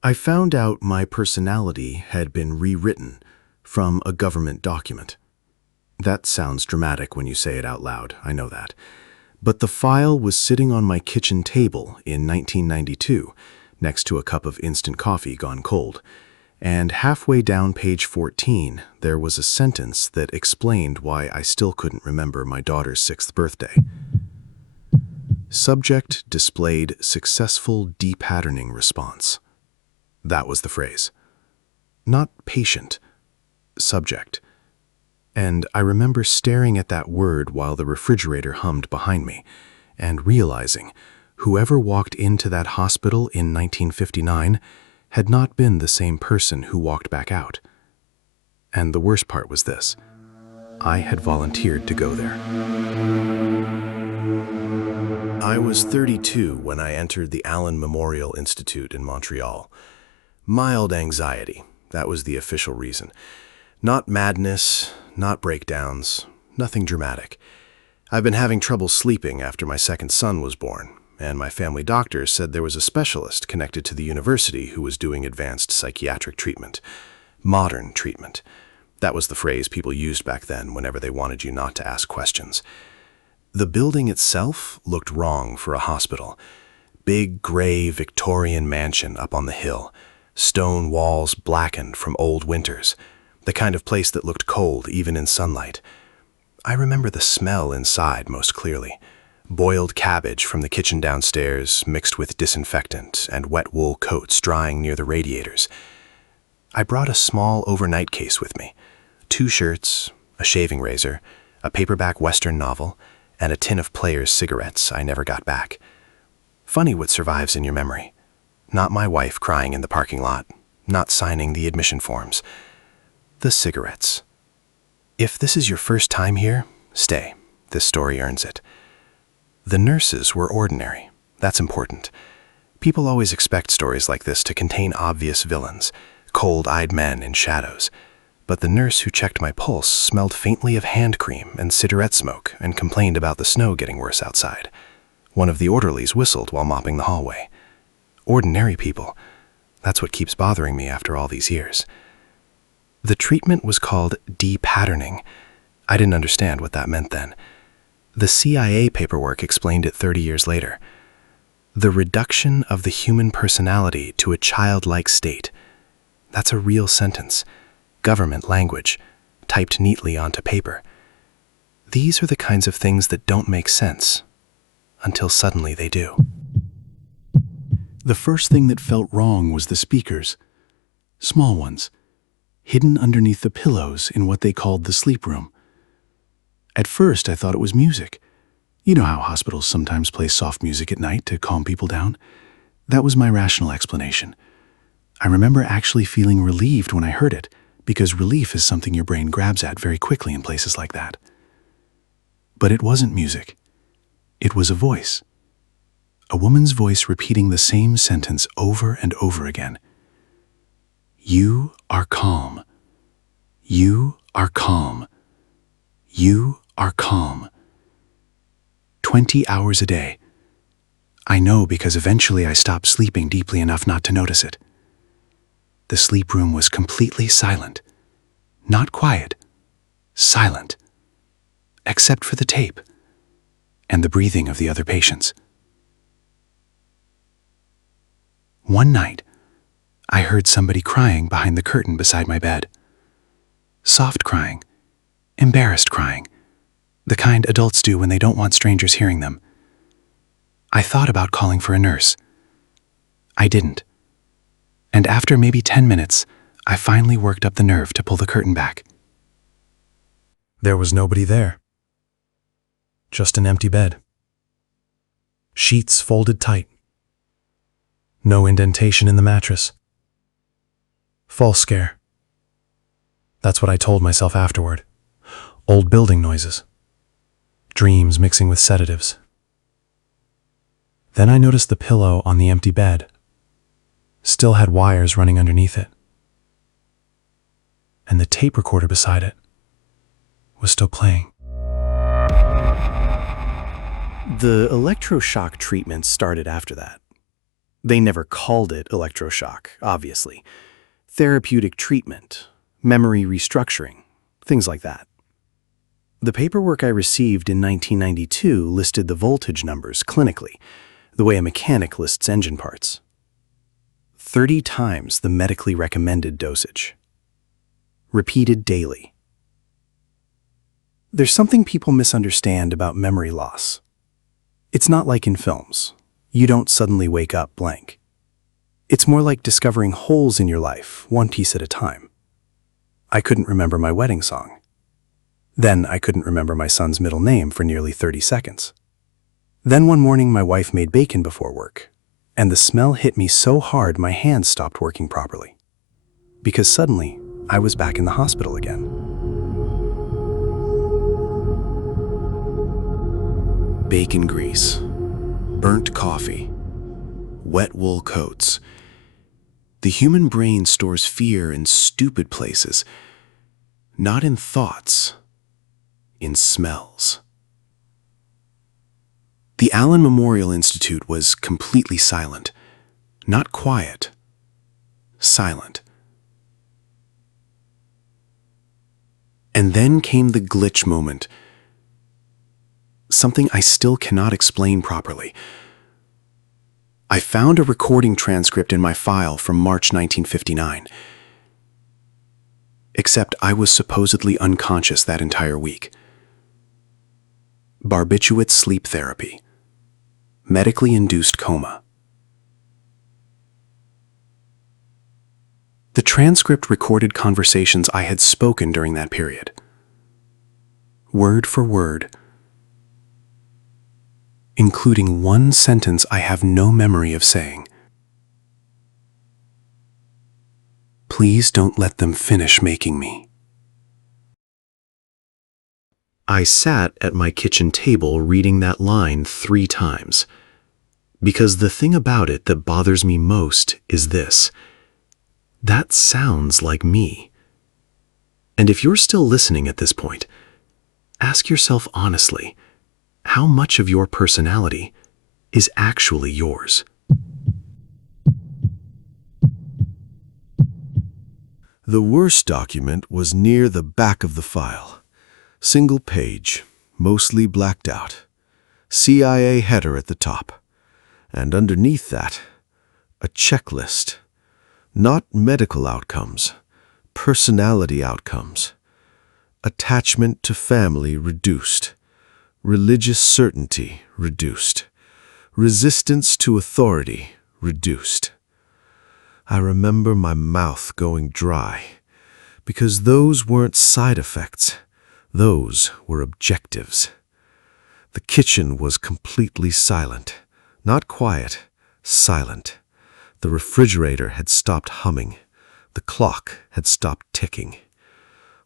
I found out my personality had been rewritten from a government document. That sounds dramatic when you say it out loud, I know that. But the file was sitting on my kitchen table in 1992, next to a cup of instant coffee gone cold. And halfway down page 14, there was a sentence that explained why I still couldn't remember my daughter's 6th birthday. Subject displayed successful depatterning response. That was the phrase. Not patient, subject. And I remember staring at that word while the refrigerator hummed behind me, and realizing whoever walked into that hospital in 1959 had not been the same person who walked back out. And the worst part was this: I had volunteered to go there. I was 32 when I entered the Allan Memorial Institute in Montreal. Mild anxiety, that was the official reason. Not madness, not breakdowns, nothing dramatic. I've been having trouble sleeping after my 2nd son was born, and my family doctor said there was a specialist connected to the university who was doing advanced psychiatric treatment. Modern treatment. That was the phrase people used back then whenever they wanted you not to ask questions. The building itself looked wrong for a hospital. Big, gray, Victorian mansion up on the hill. Stone walls blackened from old winters. The kind of place that looked cold even in sunlight. I remember the smell inside most clearly. Boiled cabbage from the kitchen downstairs mixed with disinfectant and wet wool coats drying near the radiators. I brought a small overnight case with me. 2 shirts, a shaving razor, a paperback Western novel, and a tin of Player's cigarettes I never got back. Funny what survives in your memory. Not my wife crying in the parking lot, not signing the admission forms. The cigarettes. If this is your first time here, stay. This story earns it. The nurses were ordinary. That's important. People always expect stories like this to contain obvious villains, cold-eyed men in shadows. But the nurse who checked my pulse smelled faintly of hand cream and cigarette smoke and complained about the snow getting worse outside. One of the orderlies whistled while mopping the hallway. Ordinary people. That's what keeps bothering me after all these years. The treatment was called depatterning. I didn't understand what that meant then. The CIA paperwork explained it 30 years later. The reduction of the human personality to a childlike state. That's a real sentence. Government language, typed neatly onto paper. These are the kinds of things that don't make sense, until suddenly they do. The first thing that felt wrong was the speakers. Small ones, hidden underneath the pillows in what they called the sleep room. At first, I thought it was music. You know how hospitals sometimes play soft music at night to calm people down? That was my rational explanation. I remember actually feeling relieved when I heard it, because relief is something your brain grabs at very quickly in places like that. But it wasn't music. It was a voice. A woman's voice repeating the same sentence over and over again. You are calm. You are calm. You are calm. 20 hours a day. I know because eventually I stopped sleeping deeply enough not to notice it. The sleep room was completely silent. Not quiet. Silent. Except for the tape and the breathing of the other patients. One night, I heard somebody crying behind the curtain beside my bed. Soft crying. Embarrassed crying. The kind adults do when they don't want strangers hearing them. I thought about calling for a nurse. I didn't. And after maybe 10 minutes, I finally worked up the nerve to pull the curtain back. There was nobody there. Just an empty bed. Sheets folded tight. No indentation in the mattress. False scare. That's what I told myself afterward. Old building noises. Dreams mixing with sedatives. Then I noticed the pillow on the empty bed still had wires running underneath it. And the tape recorder beside it was still playing. The electroshock treatment started after that. They never called it electroshock, obviously. Therapeutic treatment, memory restructuring, things like that. The paperwork I received in 1992 listed the voltage numbers clinically, the way a mechanic lists engine parts. 30 times the medically recommended dosage. Repeated daily. There's something people misunderstand about memory loss. It's not like in films. You don't suddenly wake up blank. It's more like discovering holes in your life, one piece at a time. I couldn't remember my wedding song. Then I couldn't remember my son's middle name for nearly 30 seconds. Then one morning my wife made bacon before work, and the smell hit me so hard my hands stopped working properly. Because suddenly, I was back in the hospital again. Bacon grease, burnt coffee, wet wool coats. The human brain stores fear in stupid places, not in thoughts, in smells. The Allan Memorial Institute was completely silent, not quiet, silent. And then came the glitch moment, something I still cannot explain properly. I found a recording transcript in my file from March 1959. Except I was supposedly unconscious that entire week. Barbiturate sleep therapy. Medically induced coma. The transcript recorded conversations I had spoken during that period. Word for word. Including one sentence I have no memory of saying. Please don't let them finish making me. I sat at my kitchen table reading that line 3 times. Because the thing about it that bothers me most is this. That sounds like me. And if you're still listening at this point, ask yourself honestly, how much of your personality is actually yours? The worst document was near the back of the file. Single page, mostly blacked out. CIA header at the top. And underneath that, a checklist. Not medical outcomes, personality outcomes. Attachment to family reduced. Religious certainty reduced. Resistance to authority reduced. I remember my mouth going dry, because those weren't side effects, those were objectives. The kitchen was completely silent, not quiet, silent. The refrigerator had stopped humming, the clock had stopped ticking.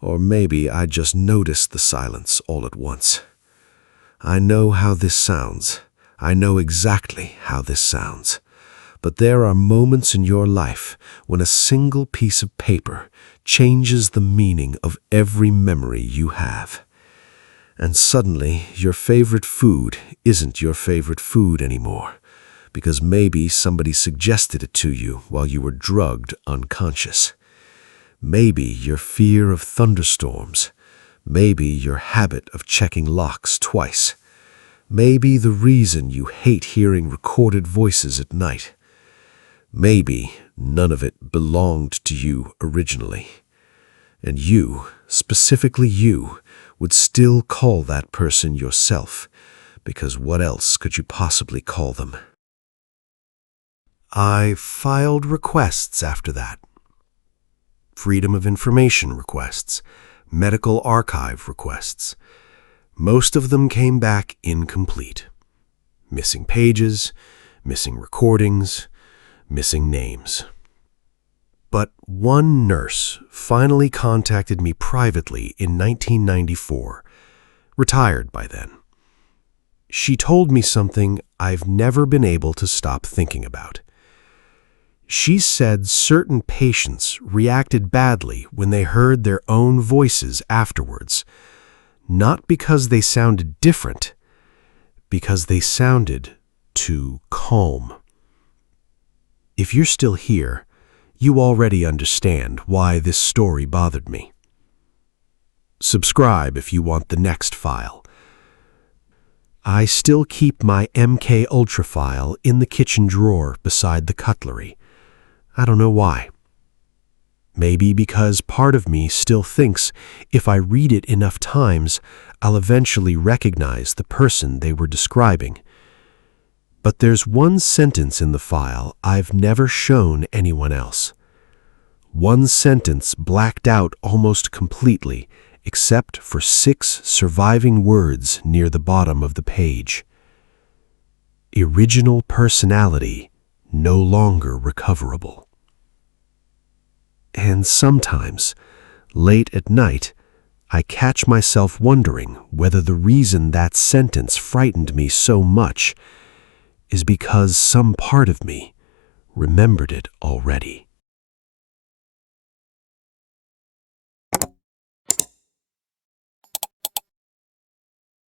Or maybe I just noticed the silence all at once. I know how this sounds. I know exactly how this sounds. But there are moments in your life when a single piece of paper changes the meaning of every memory you have. And suddenly, your favorite food isn't your favorite food anymore, because maybe somebody suggested it to you while you were drugged unconscious. Maybe your fear of thunderstorms, maybe your habit of checking locks twice, maybe the reason you hate hearing recorded voices at night. Maybe none of it belonged to you originally, and you, specifically you, would still call that person yourself, because what else could you possibly call them? I filed requests after that. Freedom of information requests, medical archive requests. Most of them came back incomplete. Missing pages, missing recordings, missing names. But one nurse finally contacted me privately in 1994, retired by then. She told me something I've never been able to stop thinking about. She said certain patients reacted badly when they heard their own voices afterwards, not because they sounded different, because they sounded too calm. If you're still here, you already understand why this story bothered me. Subscribe if you want the next file. I still keep my MKUltra file in the kitchen drawer beside the cutlery. I don't know why. Maybe because part of me still thinks if I read it enough times, I'll eventually recognize the person they were describing. But there's one sentence in the file I've never shown anyone else. One sentence blacked out almost completely, except for 6 surviving words near the bottom of the page. Original personality no longer recoverable. And sometimes, late at night, I catch myself wondering whether the reason that sentence frightened me so much is because some part of me remembered it already.